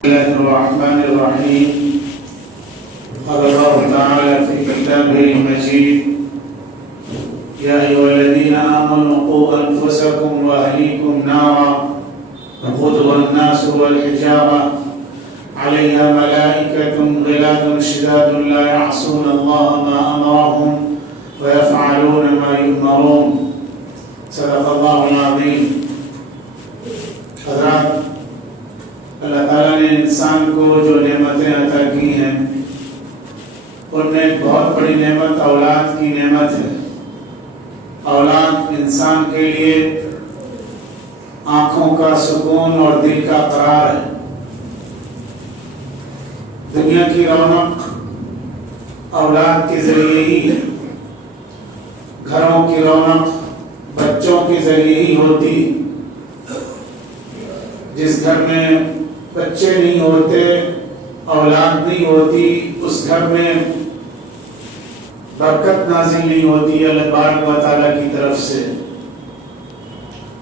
الله الرحمن الرحيم. قال الله تعالى في كتابه المجيد: يا أيها الذين آمنوا قوا أنفسكم وأهليكم نارا وقودها الناس والحجارة عليها ملائكة غلاظ شداد لا يعصون الله ما أمرهم ويفعلون ما يؤمرون. صدق الله العظيم. حضرات، اللہ تعالیٰ نے انسان کو جو نعمتیں عطا کی ہیں ان میں ایک بہت بڑی نعمت اولاد کی نعمت ہے۔ اولاد انسان کے لیے آنکھوں کا سکون اور دل کا قرار ہے۔ دنیا کی رونق اولاد کے ذریعے ہی، گھروں کی رونق بچوں کے ذریعے ہی ہوتی۔ جس گھر میں بچے نہیں ہوتے، اولاد نہیں ہوتی، اس گھر میں برکت نازل نہیں ہوتی اللہ تبارک و تعالیٰ کی طرف سے۔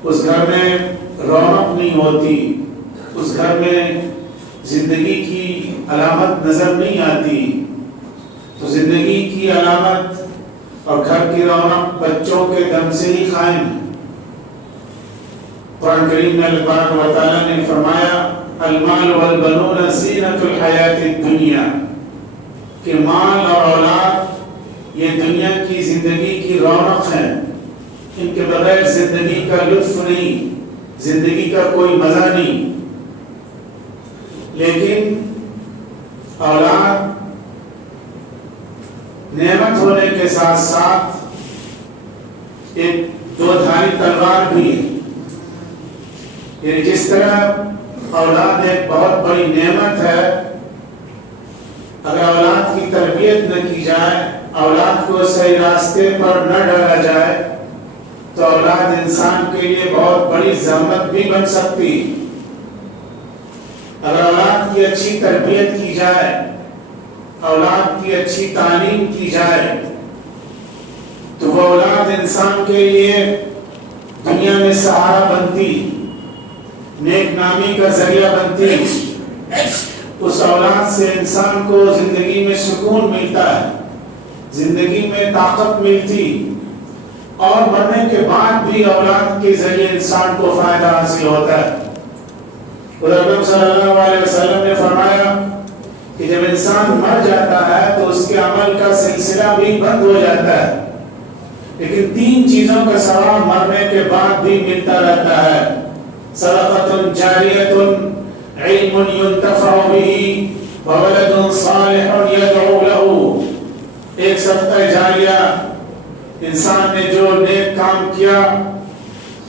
اس گھر میں رونق نہیں ہوتی، اس گھر میں زندگی کی علامت نظر نہیں آتی۔ تو زندگی کی علامت اور گھر کی رونق بچوں کے دم سے ہی قائم ہے۔ قرآن کریم میں اللہ تبارک و تعالیٰ نے فرمایا: المال والبنون زینۃ الحیات الدنیا، کہ مال اور اولاد یہ دنیا کی زندگی کی رونق ہے۔ ان کے بغیر زندگی کا لطف نہیں، زندگی کا کوئی مزہ نہیں۔ لیکن اولاد نعمت ہونے کے ساتھ ساتھ ایک دو دھاری تلوار بھی ہے۔ یعنی جس طرح اولاد ایک بہت بڑی نعمت ہے، اگر اولاد کی تربیت نہ کی جائے، اولاد کو صحیح راستے پر نہ ڈالا جائے تو اولاد انسان کے لیے بہت بڑی زحمت بھی بن سکتی۔ اگر اولاد کی اچھی تربیت کی جائے، اولاد کی اچھی تعلیم کی جائے تو وہ اولاد انسان کے لیے دنیا میں سہارا بنتی، نیک نامی کا ذریعہ بنتی۔ اس اولاد سے انسان کو زندگی میں سکون ملتا ہے، زندگی میں طاقت ملتی، اور مرنے کے بعد بھی اولاد کے ذریعے انسان کو فائدہ حاصل ہوتا ہے۔ حضرت صلی اللہ علیہ وسلم نے فرمایا کہ جب انسان مر جاتا ہے تو اس کے عمل کا سلسلہ بھی بند ہو جاتا ہے، لیکن تین چیزوں کا ثواب مرنے کے بعد بھی ملتا رہتا ہے: صدقۃ جاریۃ، علم ينتفع به، وولد صالح يدعو له۔ ایک صدقہ جاریہ، انسان نے جو نیک کام کیا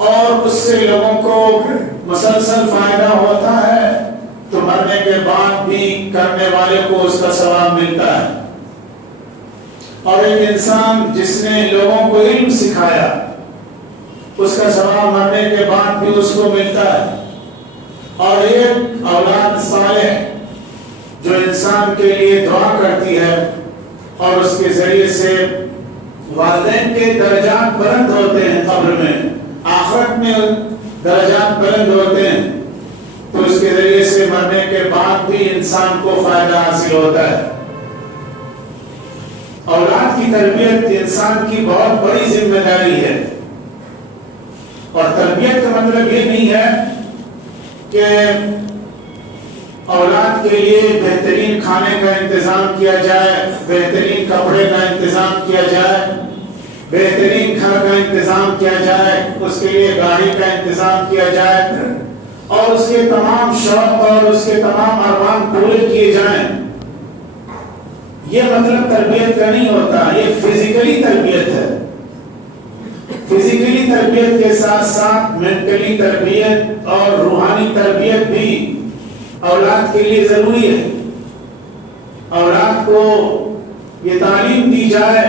اور اس سے لوگوں کو مسلسل فائدہ ہوتا ہے تو مرنے کے بعد بھی کرنے والے کو اس کا ثواب ملتا ہے۔ اور ایک انسان جس نے لوگوں کو علم سکھایا، اس کا ثواب مرنے کے بعد بھی اس کو ملتا ہے۔ اور ایک اولاد صالح جو انسان کے لیے دعا کرتی ہے اور اس کے ذریعے سے والدین کے درجات بلند ہوتے ہیں، قبر میں آخرت میں درجات بلند ہوتے ہیں، تو اس کے ذریعے سے مرنے کے بعد بھی انسان کو فائدہ حاصل ہوتا ہے۔ اولاد کی تربیت انسان کی بہت بڑی ذمہ داری ہے۔ اور تربیت کا مطلب یہ نہیں ہے کہ اولاد کے لیے بہترین کھانے کا انتظام کیا جائے، بہترین کپڑے کا انتظام کیا جائے، بہترین گھر کا انتظام کیا جائے، اس کے لیے گاڑی کا انتظام کیا جائے اور اس کے تمام شوق اور اس کے تمام ارمان پورے کیے جائیں۔ یہ مطلب تربیت کا نہیں ہوتا، یہ فزیکلی تربیت ہے۔ فزیکلی تربیت کے ساتھ ساتھ مینٹلی تربیت اور روحانی تربیت بھی اولاد کے لیے ضروری ہے۔ اولاد کو یہ تعلیم دی جائے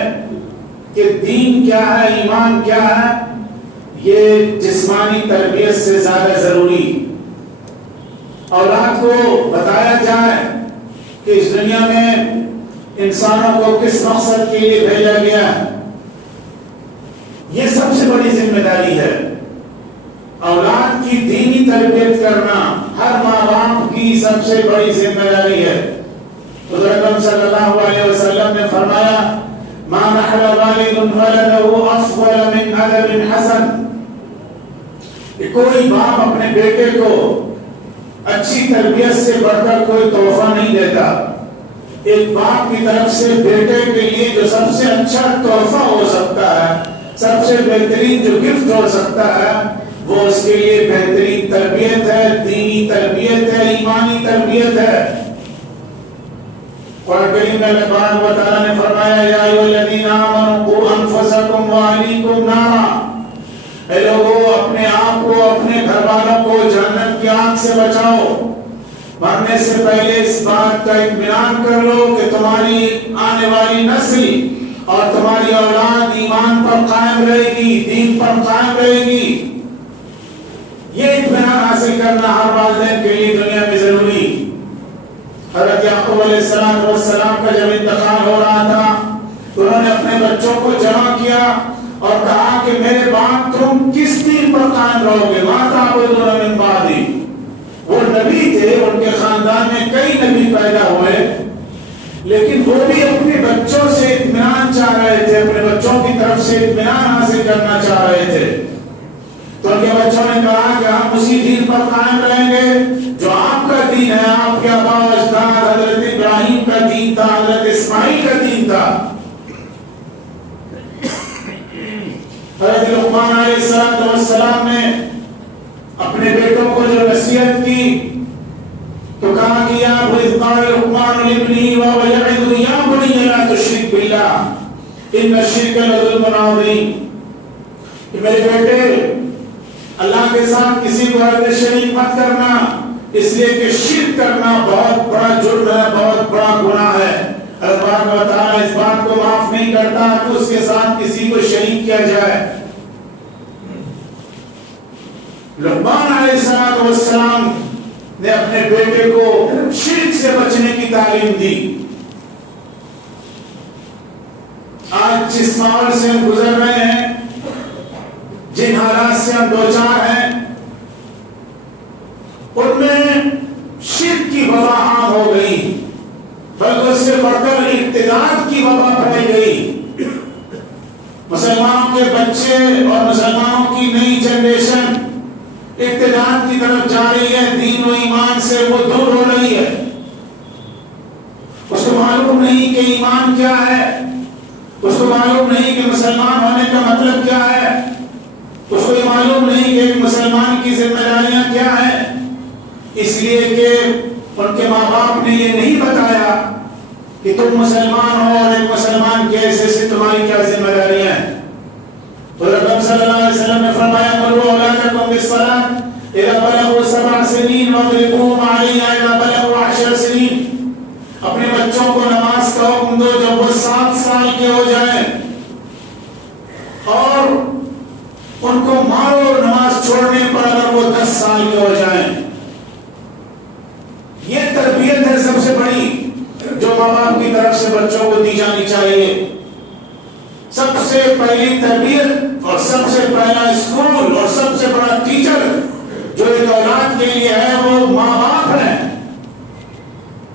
کہ دین کیا ہے، ایمان کیا ہے، یہ جسمانی تربیت سے زیادہ ضروری۔ اولاد کو بتایا جائے کہ اس دنیا میں انسانوں کو کس مقصد کے لیے بھیجا گیا ہے، یہ سب سے بڑی ذمہ داری ہے۔ اولاد کی دینی تربیت کرنا، ہر ماں باپ کی سب سے بڑی ذمہ داری ہے۔ حضور اکرم صلی اللہ علیہ وسلم نے فرمایا ما نحل والد ولده افضل من ادب حسن، کہ کوئی باپ اپنے بیٹے کو اچھی تربیت سے بڑھ کر کوئی تحفہ نہیں دیتا۔ ایک باپ کی طرف سے بیٹے کے لیے جو سب سے اچھا تحفہ ہو سکتا ہے، سب سے بہترین جو گفٹ ہو سکتا ہے، وہ اس کے لیے بہترین تربیت ہے، دینی تربیت ہے، ایمانی تربیت ہے۔ قرآن کریم میں اللہ تبارک و تعالیٰ نے فرمایا یا ایھا الذین آمنوا قوا انفسکم واہلیکم نارا، اے لوگوں اپنے آپ کو اپنے گھر والوں کو جہنم کی آگ سے بچاؤ، مرنے سے پہلے اس بات کا اطمینان کر لو کہ تمہاری آنے والی نسل اور تمہاری اولاد ایمان پر قائم رہے گی، دین پر قائم رہے گی۔ یہ اطمینان حاصل کرنا ہر والدین کے لیے دنیا میں ضروری۔ حضرت یعقوب علیہ السلام کا جب انتقال ہو رہا تھا تو انہوں نے اپنے بچوں کو جمع کیا اور کہا کہ میرے باپ تم کس دین پر قائم رہو گے؟ ما تعبدون من بعدی۔ وہ نبی تھے، ان کے خاندان میں کئی نبی پیدا ہوئے، لیکن وہ بھی اپنے بچوں سے اطمینان چاہ رہے تھے، اپنے بچوں کی طرف سے اطمینان حاصل کرنا چاہ رہے تھے۔ تو ان کے بچوں نے کہا کہ ہم اسی دین پر قائم رہیں گے جو آپ کا دین ہے، آپ کے آباء و اجداد حضرت ابراہیم کا دین تھا، حضرت اسماعیل کا دین تھا۔ حضرت لقمان علیہ السلام نے اپنے بیٹوں کو جو نصیحت کی تو کہا کہ یا اذ قال لقمان لابنه وهو يعظه یا بني لا تشرك بالله ان الشرك لظلم عظیم، کہ میرے بیٹے اللہ کے ساتھ کسی کو عہد شریک مت کرنا، اس لیے کہ شرک کرنا بہت بڑا جرم ہے، بہت بڑا گناہ ہے۔ اللہ تبارک و تعالیٰ اس بات کو معاف نہیں کرتا کہ اس کے ساتھ کسی کو شریک کیا جائے۔ لقمان علیہ السلام نے اپنے بیٹے کو شرک سے بچنے کی تعلیم دی۔ آج جس ماحول سے ہم گزر رہے ہیں، جن حالات سے ہم دوچار ہیں، ان میں شرک کی وبا عام ہو گئی، بلکہ اس سے بڑھ کر ارتداد کی وبا پھیل گئی۔ مسلمانوں کے بچے اور مسلمانوں کی نئی جنریشن ارتداد کی طرف جا رہی ہے، دین و ایمان سے وہ دور ہو رہی ہے۔ اس کو معلوم نہیں کہ ایمان کیا ہے، اس کو معلوم نہیں کہ مسلمان ہونے کا مطلب کیا ہے، اس کو یہ معلوم نہیں کہ ایک مسلمان کی ذمہ داریاں کیا ہیں، اس لیے کہ ان کے ماں باپ نے یہ نہیں بتایا کہ تم مسلمان ہو اور ایک مسلمان کے حیثیت سے تمہاری کیا ذمہ داریاں ہیں۔ حضور اکرم صلی اللہ علیہ وسلم نے فرمایا مروا اولادکم بالصلاۃ اذا بلغوا 7 سنین واضربوهم علیہا اذا بلغوا 10 سنین، اپنے بچوں کو نماز کا حکم دو جب وہ 7 سال کے ہو جائیں، اور ان کو مارو نماز چھوڑنے پر اگر وہ 10 سال کے ہو جائیں۔ یہ تربیت ہے سب سے بڑی جو ماں باپ کی طرف سے بچوں کو دی جانی چاہیے۔ سب سے پہلی تربیت اور سب سے پہلا اسکول اور سب سے بڑا ٹیچر جو ایک اولاد کے لیے ہے وہ ماں باپ ہیں۔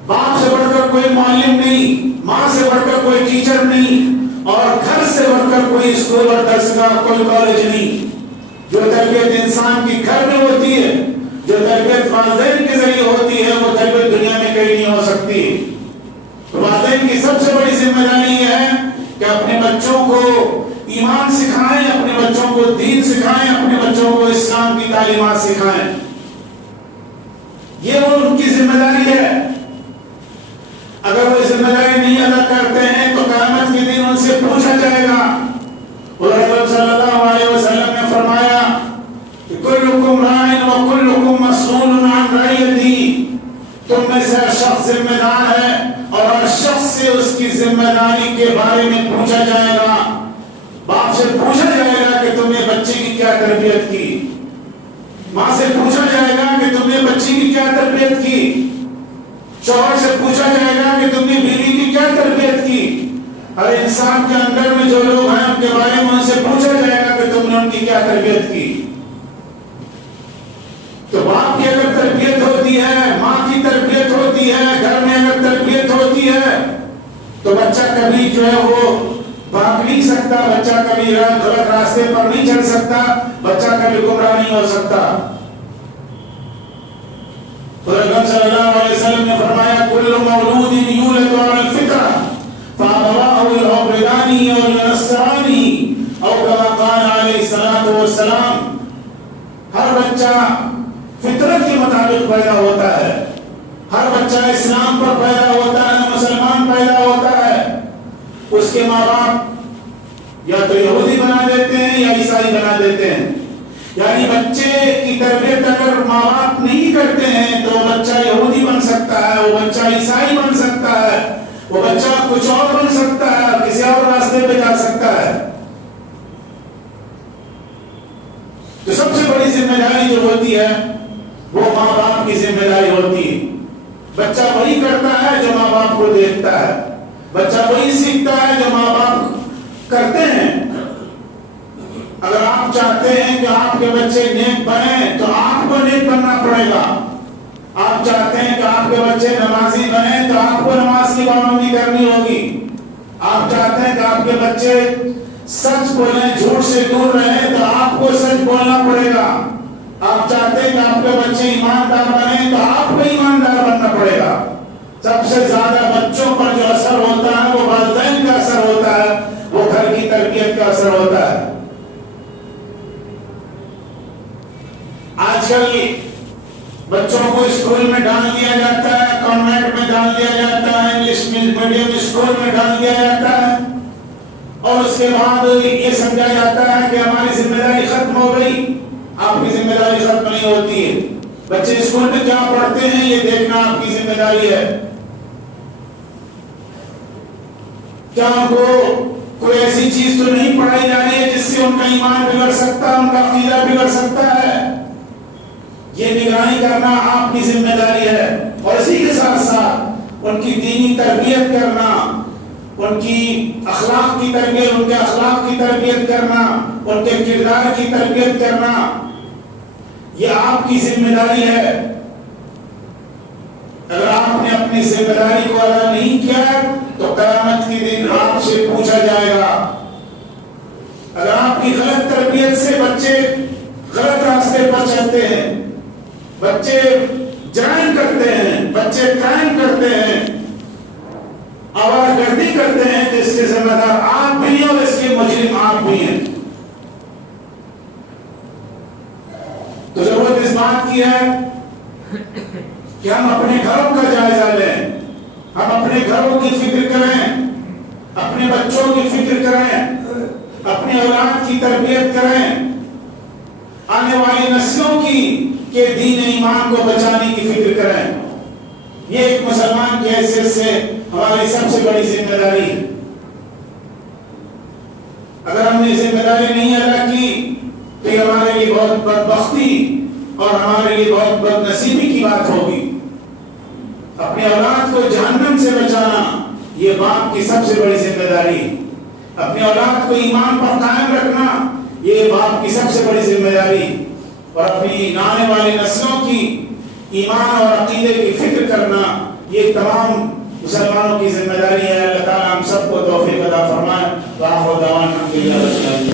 باپ سے بڑھ کر کوئی معلم نہیں، ماں سے بڑھ کر کوئی ٹیچر نہیں، اور گھر سے بڑھ کر کوئی اسکول اور درسگاہ کوئی کالج نہیں۔ جو تربیت انسان کی گھر میں ہوتی ہے، جو تربیت والدین کے ذریعے ہوتی ہے، وہ تربیت دنیا میں کہیں نہیں ہو سکتی۔ والدین کی سب سے بڑی ذمہ داری یہ ہے کہ اپنے بچوں کو ایمان سکھائیں، اپنے بچوں کو دین سکھائیں، اپنے بچوں کو اسلام کی تعلیمات سکھائیں۔ یہ وہ ان کی ذمہ داری ہے۔ اگر وہ ذمہ داری نہیں ادا کرتے ہیں تو قیامت کے دن ان سے پوچھا جائے گا۔ حضور صلی اللہ علیہ وسلم نے فرمایا کہ کلکم راع وکلکم مسئول عن رعیتہ، تم میں سے ہر شخص ذمہ دار ہے اور ہر شخص سے اس کی ذمہ داری کے بارے میں پوچھا جائے گا۔ باپ سے پوچھا جائے گا کہ تم نے بچے کی کیا تربیت کی، ماں سے پوچھا جائے گا کہ تم نے بچی کی کیا تربیت کی، شوہر سے پوچھا جائے گا کہ تم نے بیوی کی کیا تربیت کی۔ ہر انسان کے اندر میں جو لوگ ہیں ان کے بارے میں ان سے پوچھا جائے گا کہ تم نے ان کی کیا تربیت کی۔ تو باپ کی اگر تربیت ہوتی کبھی جو ہے وہ بھاگ نہیں سکتا، بچہ کبھی غلط راستے پر نہیں چل سکتا، بچہ کبھی گمراہ نہیں ہو سکتا۔ حضرت صلی اللہ علیہ وسلم نے فرمایا کل مولود یولد علی الفطرہ فابواہ یحودانی اور ینصرانی او کما قال علیہ الصلوۃ والسلام، ہر بچہ فطرت کے مطابق پیدا ہوتا ہے، ہر بچہ اسلام پر پیدا ہوتا ہے، مسلمان پیدا ہوتا ہے، اس کے ماں باپ یا تو یہودی بنا دیتے ہیں یا عیسائی بنا دیتے ہیں۔ یعنی بچے کی تربیت اگر ماں باپ نہیں کرتے ہیں تو بچہ یہودی بن سکتا ہے، وہ بچہ عیسائی بن سکتا ہے، وہ بچہ کچھ اور بن سکتا ہے، کسی اور راستے پہ جا سکتا ہے۔ تو سب سے بڑی ذمہ داری جو ہوتی ہے وہ ماں باپ کی ذمہ داری ہوتی ہے۔ بچہ وہی کرتا ہے جو ماں باپ کو دیکھتا ہے، بچہ وہی سیکھتا ہے جو ماں باپ کرتے ہیں۔ اگر آپ چاہتے ہیں کہ آپ کے بچے نیک بنیں تو آپ کو نیک بننا پڑے گا۔ آپ چاہتے ہیں کہ آپ کے بچے نمازی بنیں تو آپ کو نماز کی پابندی کرنی ہوگی۔ آپ چاہتے ہیں کہ آپ کے بچے سچ بولیں، جھوٹ سے دور رہیں تو آپ کو سچ بولنا پڑے گا۔ آپ چاہتے ہیں کہ آپ کے بچے ایماندار بنیں تو آپ کو ایماندار بننا پڑے گا۔ سب سے زیادہ بچوں پر جو اثر ہوتا ہے وہ والدین کا اثر ہوتا ہے، وہ گھر کی تربیت کا اثر ہوتا ہے۔ آج کل بچوں کو اسکول میں ڈال دیا جاتا ہے، کانوینٹ میں ڈال دیا جاتا ہے، انگلش میڈیم اسکول میں ڈال دیا جاتا ہے، اور اس کے بعد یہ سمجھا جاتا ہے کہ ہماری ذمہ داری ختم ہو گئی۔ آپ کی ذمہ داری ختم نہیں ہوتی ہے۔ بچے اسکول میں کیا پڑھتے ہیں یہ دیکھنا آپ کی ذمہ داری ہے۔ کیا ان کو کوئی ایسی چیز تو نہیں پڑھائی جا رہی ہے جس سے ان کا ایمان بگڑ سکتا ہے، ان کا عقیدہ بگڑ سکتا ہے؟ یہ نگرانی کرنا آپ کی ذمہ داری ہے، اور اسی کے ساتھ ساتھ ان کی دینی تربیت کرنا، ان کی اخلاق کی تربیت، ان کے اخلاق کی تربیت کرنا، ان کے کردار کی تربیت کرنا، یہ آپ کی ذمہ داری ہے۔ اگر آپ نے اپنی ذمہ داری کو ادا نہیں کیا تو قیامت کے دن آپ سے پوچھا جائے گا۔ اگر آپ کی غلط تربیت سے بچے غلط راستے پر چلتے ہیں، بچے جرائم کرتے ہیں، بچے کرائم کرتے ہیں، آوارگردی کرتے ہیں، تو اس کے ذمہ دار آپ بھی ہیں اور اس کے مجرم آپ بھی ہیں۔ تو ضرورت اس بات کی ہے کہ ہم اپنے گھروں کا جائزہ لیں، ہم اپنے گھروں کی فکر کریں، اپنے بچوں کی فکر کریں، اپنی اولاد کی تربیت کریں، آنے والی نسلوں کی کہ دین ایمان کو بچانے کی فکر کریں۔ یہ ایک مسلمان کی حیثیت سے ہماری سب سے بڑی ذمہ داری ہے۔ اگر ہم نے ذمہ داری نہیں ادا کی تو یہ ہمارے لیے بہت بدبختی اور ہمارے لیے بہت بد نصیبی کی بات ہوگی۔ اپنی اولاد کو جہنم سے بچانا یہ باپ کی سب سے بڑی ذمہ داری ہے۔ اپنی اولاد کو ایمان پر قائم رکھنا یہ باپ کی سب سے بڑی ذمہ داری ہے، اور اپنی آنے والی نسلوں کی ایمان اور عقیدے کی فکر کرنا یہ تمام مسلمانوں کی ذمہ داری ہے۔ اللہ تعالیٰ ہم سب کو توفیق عطا فرمائے۔ وآخر دعوانا الحمدللہ۔